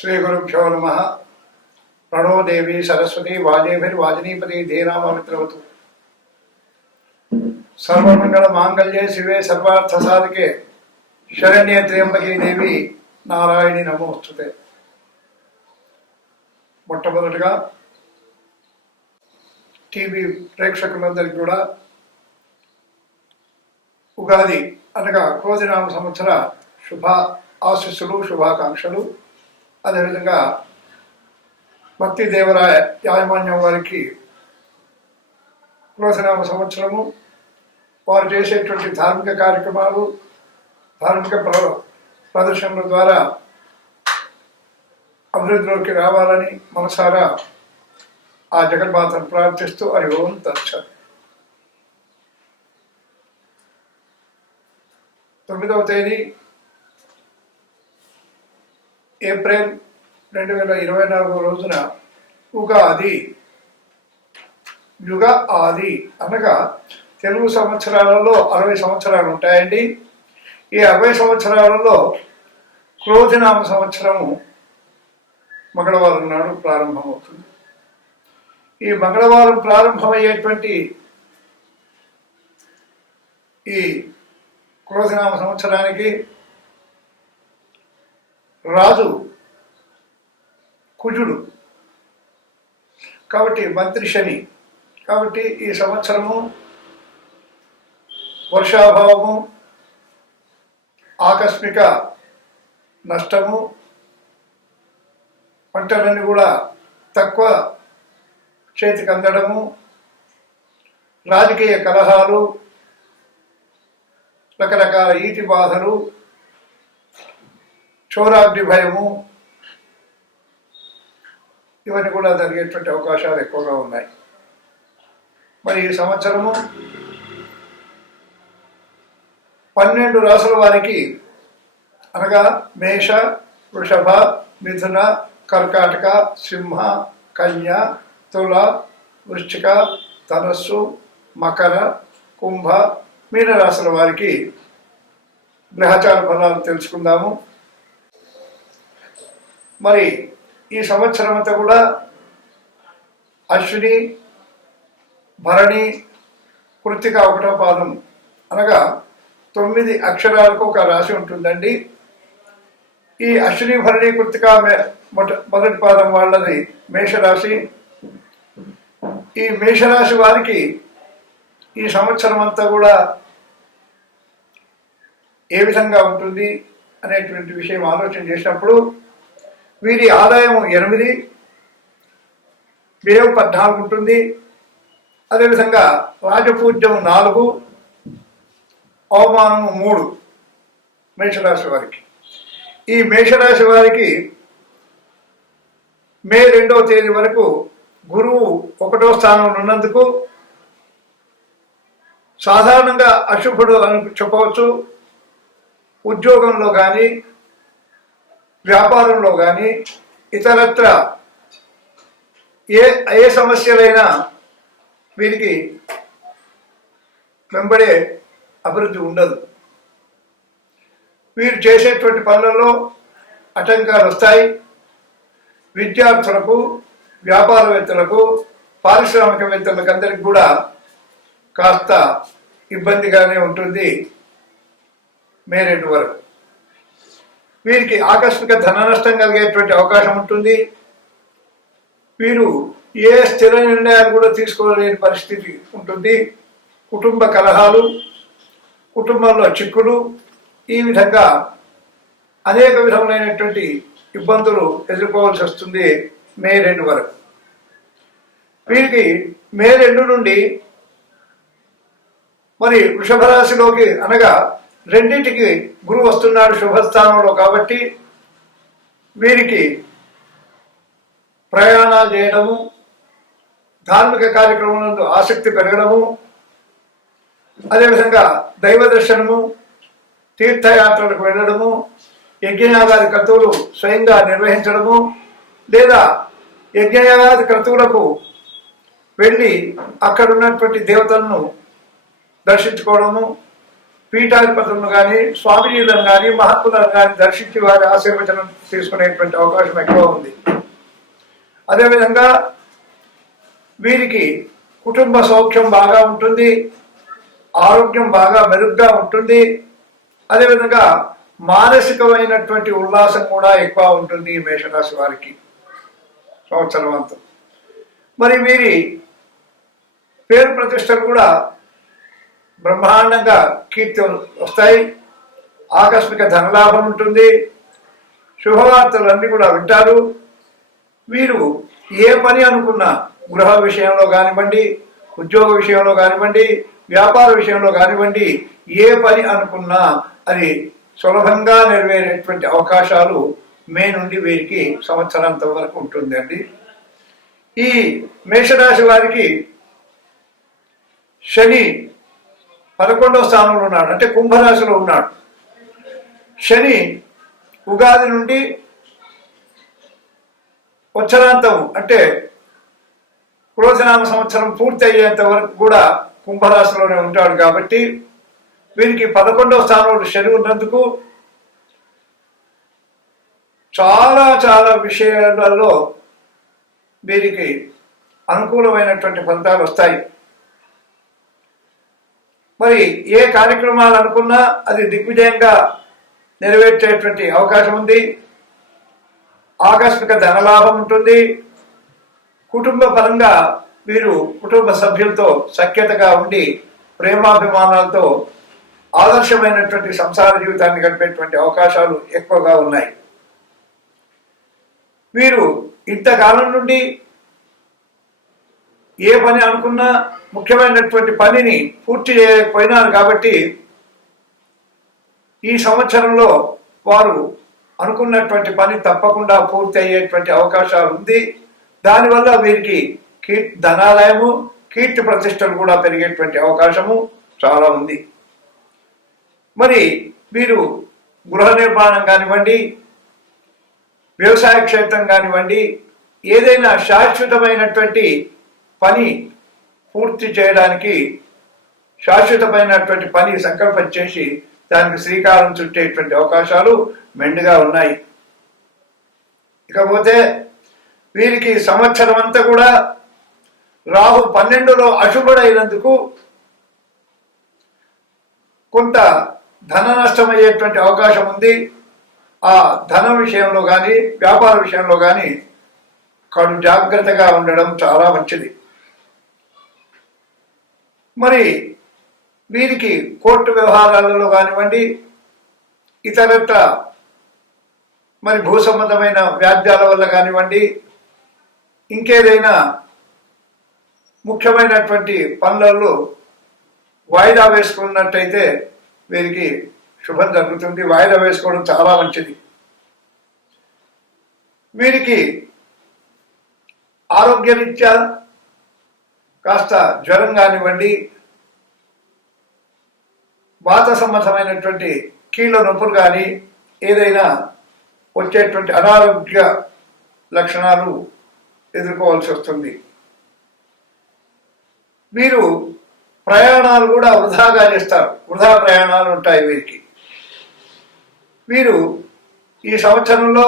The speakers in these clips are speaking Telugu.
श्रीगुरुभ्यो नमः। प्रणो देवी सरस्वती वाजेभिर्वाजिनीपति धीनाममित्रवतु। सर्वमंगल मांगल्ये शिवे सर्वार्थ साधके शरण्ये त्र्यंबके देवी नारायणी नमोस्तुते। మొట్టమొదటిగా టీవీ ప్రేక్షకులందరికీ కూడా ఉగాది అనగా క్రోధినామ సంవత్సర శుభ ఆశీస్సులు శుభాకాంక్షలు. అదేవిధంగా భక్తి దేవరాయ యాజమాన్యం వారికి క్రోధినామ సంవత్సరము వారు చేసేటువంటి ధార్మిక కార్యక్రమాలు ధార్మిక ప్రదర్శనల ద్వారా అభివృద్ధిలోకి రావాలని మనసారా ఆ జగన్మాతను ప్రార్థిస్తూ హరి ఓం తత్సత్. 9వ తేదీ ఏప్రిల్ 2024 రోజున ఉగాది. యుగ ఆది అనగా తెలుగు సంవత్సరాలలో 60 సంవత్సరాలు ఉంటాయండి. ఈ 60 సంవత్సరాలలో క్రోధినామ సంవత్సరము మంగళవారం నాడు ప్రారంభమవుతుంది. ఈ మంగళవారం ప్రారంభమయ్యేటువంటి ఈ క్రోధినామ సంవత్సరానికి రాజు కుజుడు కాబట్టి మంత్రి శని. కాబట్టి ఈ సంవత్సరము వర్షాభావము, ఆకస్మిక నష్టము, పంటలన్నీ కూడా తక్కువ చేతికి అందడము, రాజకీయ కలహాలు, రకరకాల ఈతి బాధలు, చోరాగ్ని భయము, ఇవన్నీ కూడా జరిగేటువంటి అవకాశాలు ఎక్కువగా ఉన్నాయి. మరి ఈ సంవత్సరము 12 రాసుల వారికి అనగా మేష, వృషభ, మిథున, కర్కాటక, సింహ, కన్య, తుల, వృశ్చిక, ధనస్సు, మకర, కుంభ, మీన రాశుల వారికి గ్రహచార ఫలాలు తెలుసుకుందాము. మరి ఈ సంవత్సరం అంతా కూడా అశ్విని, భరణి, కృత్తిక 1వ పాదం అనగా 9 అక్షరాలకు ఒక రాశి ఉంటుందండి. ఈ అశ్విని, భరణి, కృత్తిక మొదటి పాదం వాళ్ళది మేషరాశి. ఈ మేషరాశి వారికి ఈ సంవత్సరం అంతా కూడా ఏ విధంగా ఉంటుంది అనేటువంటి విషయం ఆలోచన చేసినప్పుడు వీరి ఆదాయం 8, వ్యయం 14 ఉంటుంది. అదేవిధంగా రాజపూజ్యం 4, అవమానము 3 మేషరాశి వారికి. ఈ మేషరాశి వారికి మే 2వ తేదీ వరకు గురువు 1వ స్థానంలో ఉన్నందుకు సాధారణంగా అశుభుడు అని చెప్పవచ్చు. ఉద్యోగంలో కానీ వ్యాపారంలో కానీ ఇతరత్ర ఏ సమస్యలైనా వీరికి వెంబడే అభివృద్ధి ఉండదు. వీరు చేసేటువంటి పనులలో ఆటంకాలు వస్తాయి. విద్యార్థులకు, వ్యాపారవేత్తలకు, పారిశ్రామికవేత్తలకు అందరికీ కూడా కాస్త ఇబ్బందిగానే ఉంటుంది మే 2 వరకు. వీరికి ఆకస్మిక ధన నష్టం కలిగేటువంటి అవకాశం ఉంటుంది. వీరు ఏ స్థిర నిర్ణయాలు కూడా తీసుకోలేని పరిస్థితి ఉంటుంది. కుటుంబ కలహాలు, కుటుంబంలో చిక్కులు, ఈ విధంగా అనేక విధములైనటువంటి ఇబ్బందులు ఎదుర్కోవాల్సి వస్తుంది మే 2 వరకు. వీరికి మే 2 నుండి మరి వృషభ రాశిలోకి అనగా 2టికి గురువు వస్తున్నాడు శుభస్థానంలో. కాబట్టి వీరికి ప్రయాణాలు చేయడము, ధార్మిక కార్యక్రమాలందు ఆసక్తి పెరగడము, అదేవిధంగా దైవ దర్శనము, తీర్థయాత్రలకు వెళ్ళడము, యజ్ఞయాగాది క్రతువులు స్వయంగా నిర్వహించడము, లేదా యజ్ఞయాగాది క్రతువులకు వెళ్ళి అక్కడ ఉన్నటువంటి దేవతలను దర్శించుకోవడము, పీఠాధిపతులను కానీ స్వామీజీలను కానీ మహాత్ములను కానీ దర్శించి వారి ఆశీర్వచనం తీసుకునేటువంటి అవకాశం ఎక్కువ ఉంది. అదేవిధంగా వీరికి కుటుంబ సౌఖ్యం బాగా ఉంటుంది, ఆరోగ్యం బాగా మెరుగ్గా ఉంటుంది. అదేవిధంగా మానసికమైనటువంటి ఉల్లాసం కూడా ఎక్కువ ఉంటుంది ఈ మేషరాశి వారికి సంవత్సరం అంతా. మరి వీరి పేరు ప్రతిష్టలు కూడా బ్రహ్మాండంగా కీర్తి వస్తాయి, ఆకస్మిక ధనలాభం ఉంటుంది, శుభవార్తలు అన్నీ కూడా వింటారు. వీరు ఏ పని అనుకున్నా గృహ విషయంలో కానివ్వండి, ఉద్యోగ విషయంలో కానివ్వండి, వ్యాపార విషయంలో కానివ్వండి, ఏ పని అనుకున్నా అది సులభంగా నెరవేరేటువంటి అవకాశాలు మే నుండి వీరికి సంవత్సరాంతం వరకు ఉంటుందండి. ఈ మేషరాశి వారికి శని 11వ స్థానంలో ఉన్నాడు, అంటే కుంభరాశిలో ఉన్నాడు. శని ఉగాది నుండి ఉత్తరాంతం అంటే క్రోధనామ సంవత్సరం పూర్తి అయ్యేంత వరకు కూడా కుంభరాశిలోనే ఉంటాడు. కాబట్టి వీరికి 11వ స్థానంలో శని ఉన్నందుకు చాలా చాలా విషయాలలో వీరికి అనుకూలమైనటువంటి ఫలితాలు వస్తాయి. మరి ఏ కార్యక్రమాలు అనుకున్నా అది దిగ్విజయంగా నెరవేర్చేటువంటి అవకాశం ఉంది. ఆకస్మిక ధనలాభం ఉంటుంది. కుటుంబ పరంగా వీరు కుటుంబ సభ్యులతో సఖ్యతగా ఉండి ప్రేమాభిమానాలతో ఆదర్శమైనటువంటి సంసార జీవితాన్ని గడిపేటువంటి అవకాశాలు ఎక్కువగా ఉన్నాయి. వీరు ఇంతకాలం నుండి ఏ పని అనుకున్నా ముఖ్యమైనటువంటి పనిని పూర్తి చేయకపోయినారు. కాబట్టి ఈ సంవత్సరంలో వారు అనుకున్నటువంటి పని తప్పకుండా పూర్తి అయ్యేటువంటి అవకాశాలు ఉంది. దానివల్ల వీరికి ధనాదాయము, కీర్తి ప్రతిష్టలు కూడా పెరిగేటువంటి అవకాశము చాలా ఉంది. మరి వీరు గృహ నిర్మాణం కానివ్వండి, వ్యవసాయ క్షేత్రం కానివ్వండి, ఏదైనా శాశ్వతమైనటువంటి పని పూర్తి చేయడానికి శాశ్వతమైనటువంటి పని సంకల్పం చేసి దానికి శ్రీకారం చుట్టేటువంటి అవకాశాలు మెండుగా ఉన్నాయి. ఇకపోతే వీరికి సంవత్సరం అంతా కూడా రాహు 12లో అశుభుడైనందుకు కొంత ధన నష్టమయ్యేటువంటి అవకాశం ఉంది. ఆ ధన విషయంలో కానీ వ్యాపార విషయంలో కానీ కడు జాగ్రత్తగా ఉండడం చాలా మంచిది. మరి వీరికి కోర్టు వ్యవహారాలలో కానివ్వండి, ఇతరత్ర మరి భూ సంబంధమైన వ్యాజ్యాల వల్ల కానివ్వండి, ఇంకేదైనా ముఖ్యమైనటువంటి పనులలో వాయిదా వేసుకున్నట్టయితే వీరికి శుభం జరుగుతుంది. వాయిదా వేసుకోవడం చాలా మంచిది. వీరికి ఆరోగ్యరీత్యా కాస్త జ్వరం కానివ్వండి, వాత సంబంధమైనటువంటి కీళ్ళ నొప్పులు కానీ ఏదైనా వచ్చేటువంటి అనారోగ్య లక్షణాలు ఎదుర్కోవాల్సి వస్తుంది. వీరు ప్రయాణాలు కూడా వృధాగా చేస్తారు, వృధా ప్రయాణాలు ఉంటాయి వీరికి. వీరు ఈ సంవత్సరంలో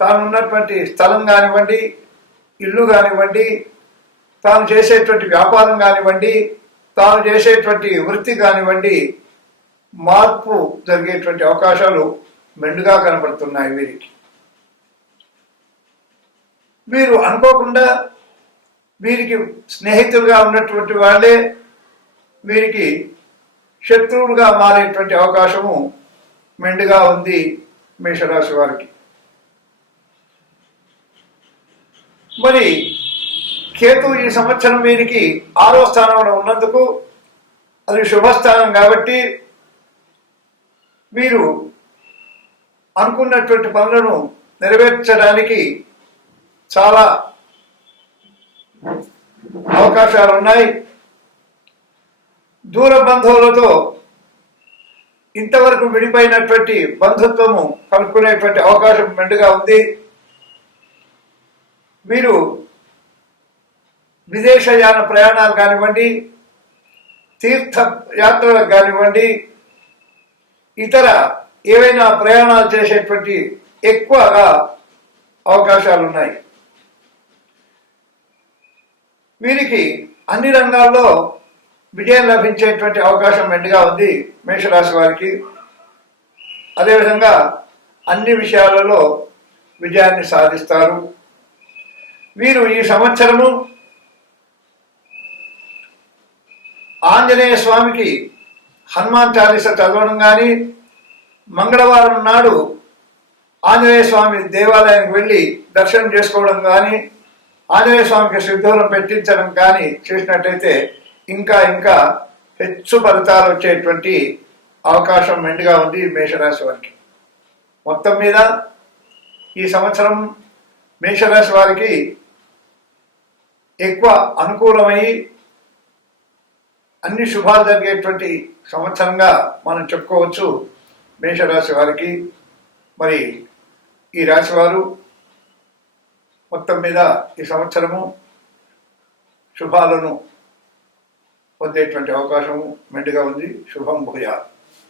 తానున్నటువంటి స్థలం కానివ్వండి, ఇల్లు కానివ్వండి, తాను చేసేటువంటి వ్యాపారం కానివ్వండి, తాను చేసేటువంటి వృత్తి కానివ్వండి, మార్పు జరిగేటువంటి అవకాశాలు మెండుగా కనబడుతున్నాయి వీరికి. వీరు అనుకోకుండా వీరికి స్నేహితులుగా ఉన్నటువంటి వాళ్ళే వీరికి శత్రువులుగా మారేటువంటి అవకాశము మెండుగా ఉంది మేషరాశి వారికి. మరి కేతు ఈ సంవత్సరం వీరికి 6వ స్థానంలో ఉన్నందుకు అది శుభస్థానం. కాబట్టి వీరు అనుకున్నటువంటి పనులను నెరవేర్చడానికి చాలా అవకాశాలు ఉన్నాయి. దూర బంధువులతో ఇంతవరకు విడిపోయినటువంటి బంధుత్వము కలుపుకునేటువంటి అవకాశం మెండుగా ఉంది. వీరు విదేశయాన ప్రయాణాలు కానివ్వండి, తీర్థ యాత్రలకు కానివ్వండి, ఇతర ఏవైనా ప్రయాణాలు చేసేటువంటి ఎక్కువగా అవకాశాలు ఉన్నాయి. వీరికి అన్ని రంగాల్లో విజయం లభించేటువంటి అవకాశం మెండుగా ఉంది మేషరాశి వారికి. అదేవిధంగా అన్ని విషయాలలో విజయాన్ని సాధిస్తారు. వీరు ఈ సంవత్సరము ఆంజనేయ స్వామికి హనుమాన్ చాలీస చదవడం కానీ, మంగళవారం నాడు ఆంజనేయ స్వామి దేవాలయానికి వెళ్ళి దర్శనం చేసుకోవడం కానీ, ఆంజనేయ స్వామికి సిద్ధూరం పెట్టించడం కానీ చేసినట్టయితే ఇంకా ఇంకా హెచ్చు ఫలితాలు వచ్చేటువంటి అవకాశం మెండుగా ఉంది మేషరాశి వారికి. మొత్తం మీద ఈ సంవత్సరం మేషరాశి వారికి ఎక్కువ అనుకూలమై అన్ని శుభాలు జరిగేటువంటి సంవత్సరంగా మనం చెప్పుకోవచ్చు మేషరాశి వారికి. మరి ఈ రాశివారు మొత్తం మీద ఈ సంవత్సరము శుభాలను పొందేటువంటి అవకాశము మెండుగా ఉంది. శుభం భూయాత్.